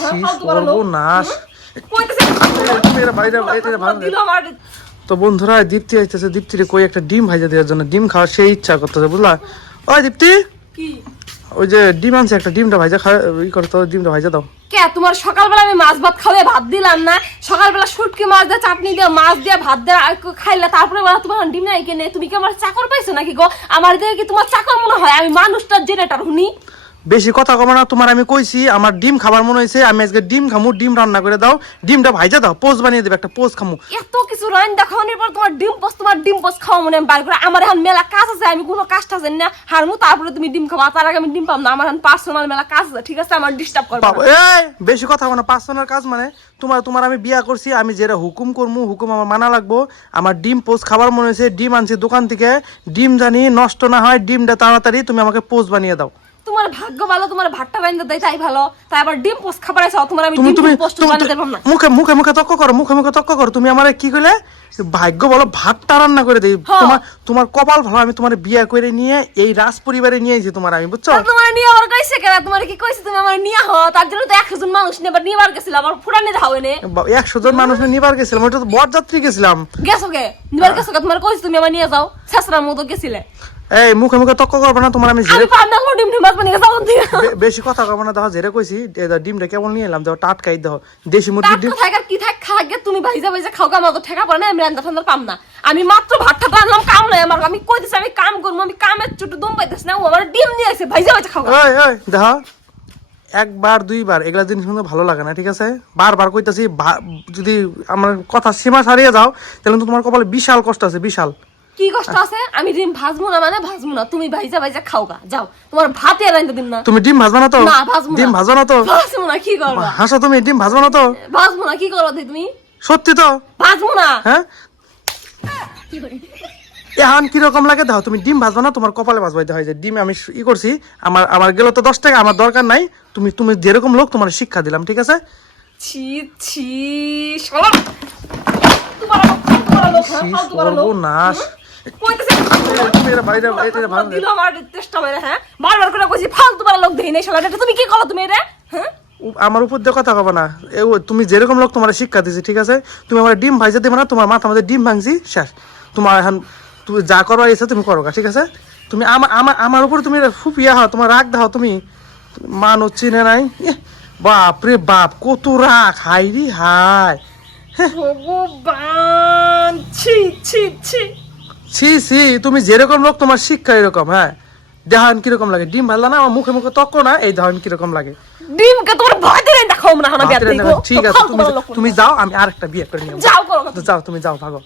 সর্বনাশ। তো বন্ধুরা দীপ্তি আসতেছে, দীপ্তির কই একটা ডিম ভাজা দেওয়ার জন্য, ডিম খাওয়ার সেই ইচ্ছা করতেছে বুঝলা। ওই দীপ্তি, ওই যে ডিম আনছে একটা, ডিমটা ভাজা ই করে তো, ডিমটা ভাজা দাও। কে তোমার সকালবেলা আমি মাছ ভাত খাওয়াই ভাত দিলাম না? সকালবেলা শুটকি মাছ দিয়ে চাটনি দিয়ে মাছ দিয়ে ভাত দিয়ে খাইলে, তারপরে বেলা তোমার ডিম নাই কেনে? তুমি কি আমার চাকর পাইছো নাকি গো? আমার দিয়ে কি তোমার চাকর মনে হয়? আমি মানুষটার জেনেটার শুনি। বেশি কথা কমা না, তোমার আমি কইছি আমার ডিম খাবার মনে হয়েছে, আমি আজকে ডিম খামু, ডিম রান্না করে দাও, ডিমটা ভাইজা দাও, পোস্ট বানিয়ে দেবে, একটা পোস্ট খামু। এত কিছু রান্না খাওয়ানোর পর তোমার ডিম পোস্ট খাওয়া মনে আমি বার করে? আমার এখন মেলা কাজ আছে, আমি কোনো কাজটা জানি না হারমু, তারপরে তুমি ডিম খাওয়া, তার আগে আমি ডিম পাম না। আমার এখন পার্সোনাল মেলা কাজ আছে, ঠিক আছে? আমার ডিস্টার্ব করবে না। এই বেশি কথা কমা না, পার্সোনাল কাজ মানে তোমার আমি বিয়া করছি, আমি যেটা হুকুম করমু হুকুম আমার মানা লাগবো। আমার ডিম পোস্ট খাবার মনে হয়েছে, ডিম আনছি দোকান থেকে, ডিম জানি নষ্ট না হয়, ডিমটা তাড়াতাড়ি তুমি আমাকে পোস্ট বানিয়ে দাও। তোমার ভাগ্য ভালো, তোমার ভাতটা রাইন্দা দেয় তাই ভালো, তাই আবার ডিম পোস্ট খাবার আছে তোমার। আমি তুমি ডিম তুমি পোস্ট বানিয়ে দেব না। মুখে মুখে মুখে তর্ক করো, মুখে মুখে তর্ক করো। তুমি আমারে কি কইলে? ভাগ্য বলো, ভাতটা রান্না করে দেই। তোমার কপাল ভালো, আমি তোমার বিয়া করে নিয়ে এই রাজ পরিবারে নিয়ে আইছি তোমার, আমি বুঝছো? তোমার নিয়ে আমার কইছে কেন? তোমার কি কইছে তুমি আমার নিয়ে হও? তার জন্য তো 100 জন মানুষ নিবার গেছিল, আমার ফুরানি দাও এনে। 100 জন মানুষ নিবার গেছিলাম, ওটা তো বরযাত্রী গেছিলাম। গেছো কে? নিবার গেছো কে? তোমার কইছে তুমি আমার নিয়ে যাও, ছেসরার মতো গেছিলে। এই মুখে মুখে তর্ক করবে না, তোমার আমি আমি পাম না ডিম ডিম বানিয়ে যাও। বেশি কথা কবে না, দেখো যেটা কইছি, ডিমটা কেমন নিয়ে এলাম, দেখো টাটকাই দাও, দেশি মুরগির ডিম। থাকার কি থাক খাগে, তুমি ভাইজা খাও, আমার তো ঠেকা পড়ে না, আমি রান্না ফান্না পাম না। আমি মাত্র ভাতটা রান্নাম, কাম নাই আমার। আমি কই দিছি আমি কাম করব, আমি কামের চুটু দম পাইতেছ না, ও আমার ডিম নিয়ে আসে ভাইজা খাও। ওই ওই দেখো, একবার দুইবার এগুলা জিনিস কিন্তু ভালো লাগে না, ঠিক আছে? বারবার কইতাছি, যদি আমার কথা সীমা ছাড়িয়ে যাও তাহলে তো তোমার কপালে বিশাল কষ্ট আছে, বিশাল। কি কষ্ট আছে? আমি ডিম ভাজবো না মানে ভাজবো না, তুমি ভাইজা খাও গা, যাও। তোমার ভাতে রাইন্দা দিন না। তুমি ডিম ভাজবা না তো? না ভাজবো না। ডিম ভাজবা না তো? ভাজবো না, কি করবা? হাসো তুমি, ডিম ভাজবা না তো? ভাজবো না, কি করবা তুমি? সত্যি তো? ভাজবো না। হ্যাঁ, এখন কিরকম লাগে দাও, তুমি ডিম ভাজবা না, তোমার কপালে ভাজবাই হয় যে ডিম আমি ই করছি, আমার গেল তো 10 টাকা, আমার দরকার নাই। তুমি যেরকম লোক তোমার শিক্ষা দিলাম, ঠিক আছে? ছি ছি শালা, তোমার লোক সর্বনাশ। তুমি কি করো তুমি রে? আমার উপর দিয়ে কথা কবে না, তুমি যেরকম লোক তোমার শিক্ষা দিছি, ঠিক আছে? তুমি আমার ডিম ভাইজা দেবে না, তোমার মাথা মধ্যে ডিম ভাঙছি, শেষ। তোমার এখন তুমি যা করবার ইচ্ছা তুমি করো, ঠিক আছে? তুমি আমার উপর তুমি ফুপিয়া হও, তোমার রাগ দাও, তুমি মানুষ চিনে নাই। বাপ রে বাপ, কত রাগ, হাই রে হাই। ভগবান, ছি ছি ছি ছি ছি, তুমি যেরকম লোক তোমার শিক্ষা এরকম। হ্যাঁ, দেখান কিরকম লাগে, ডিম ভাজলা না, আমার মুখে মুখে তক্ক না, এই দেখান কিরকম লাগে। ডিমকে তোমার ভয় দিয়ে দেখাও না। ঠিক আছে, তুমি যাও, আমি আরেকটা বিয়ে করে নিয়ে যাও, তুমি যাও, ভাগো।